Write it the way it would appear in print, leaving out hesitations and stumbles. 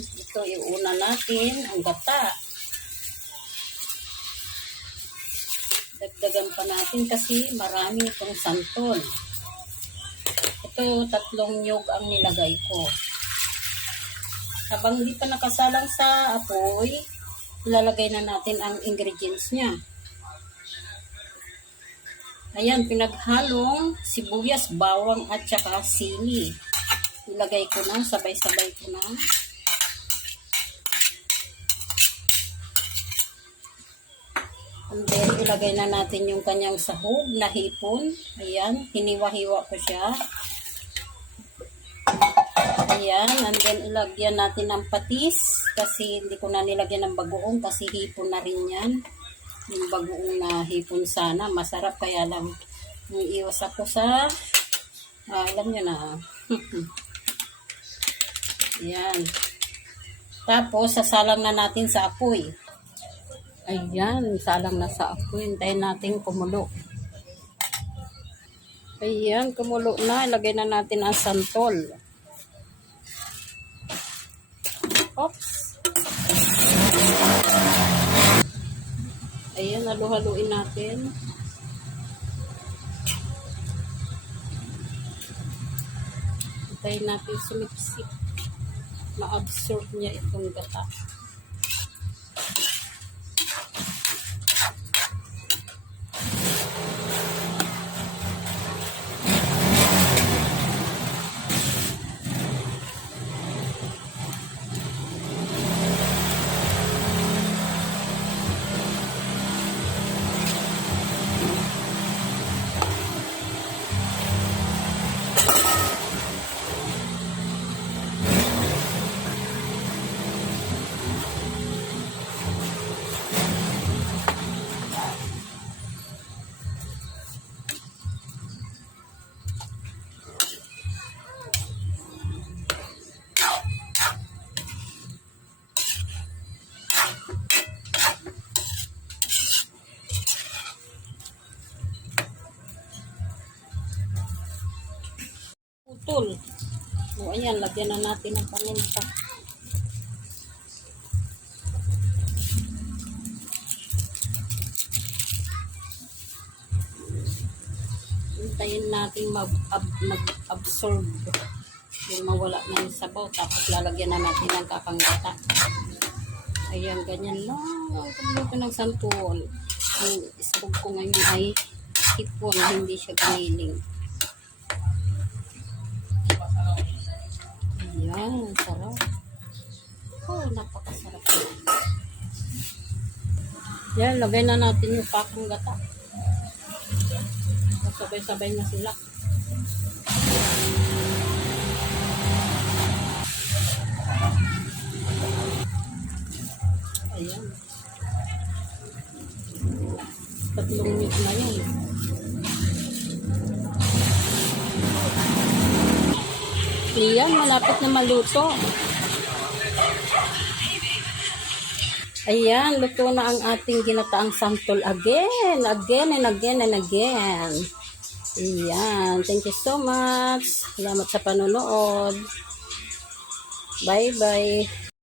ito iuna natin ang gata. Dagdagan pa natin kasi marami itong santol. Ito, 3 niyog ang nilagay ko. Habang hindi pa nakasalang sa apoy, ilalagay na natin ang ingredients niya. Ayan, pinaghalong sibuyas, bawang at saka sili. Ilagay ko na, sabay-sabay ko na. And then, ilagay na natin yung kanyang sahog na hipon. Ayan, hiniwa-hiwa ko siya. Ayan, and then ilagyan natin ng patis. Kasi hindi ko na nilagyan ng bagoong kasi hipon na rin yan. Yung bagoong na hipon sana. Masarap kaya lang. Iiwas ako sa, alam nyo na. Ayan. Tapos, sasalang na natin sa apoy. Ayan, salang na sa apoy. Hintayin natin kumulo. Ayan, kumulo na. Ilagay na natin ang santol. Oops. Ayan, halu-haluin natin. Hintayin natin sumipsip. Ma-absorb niya itong gata. Putol. O, ayan, lagyan na natin ng paminta. Hintayin natin mag-absorb. Yung mawala na yung sabaw. Tapos lalagyan na natin ng kakanggata. Ayan, ganyan lang. Ang ko ng santol. Ang isabog ko ngayon ay hipon. Hindi siya giniling. Ayan, sarap. Oh, napakasarap. Yan, lagay na natin yung pakang gata. Sabay-sabay na sila. Ayan. 3 minutes na yan. Ayan, malapit na maluto. Ayan, luto na ang ating ginataang santol again and again and again. Ayan, thank you so much. Salamat sa panonood. Bye-bye.